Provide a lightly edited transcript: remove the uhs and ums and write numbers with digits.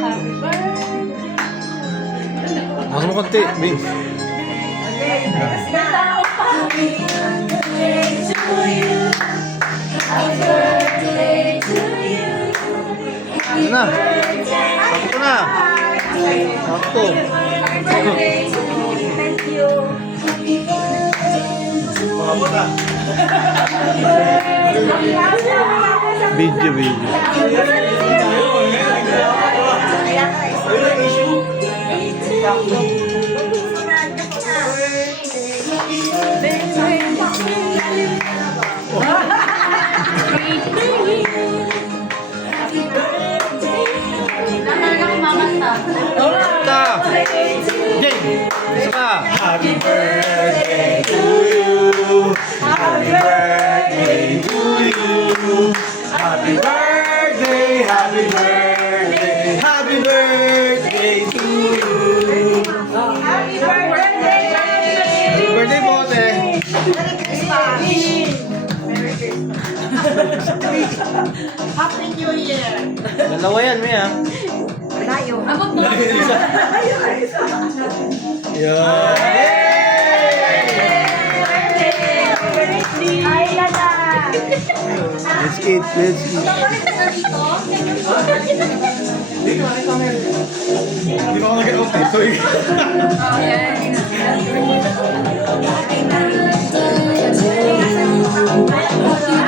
Happy birthday. Mas mo konti, Bing. Happy birthday to you. Happy birthday to you. Ano na? Sakto na. Sakto. Happy birthday to you. Thank you. Happy birthday to you. Video, video. Ta! Jay! Isa ka! Happy birthday to you. Happy birthday to you. Happy birthday, happy birthday, happy birthday to you. Happy birthday! Happy birthday, bote! Happy New Year! Dalawa yan, Mia. Layo. Abot mo. Yan. Ay, lala. Let's eat, let's eat. Hindi ko ako nag-outfit. Sorry. Happy birthday to you.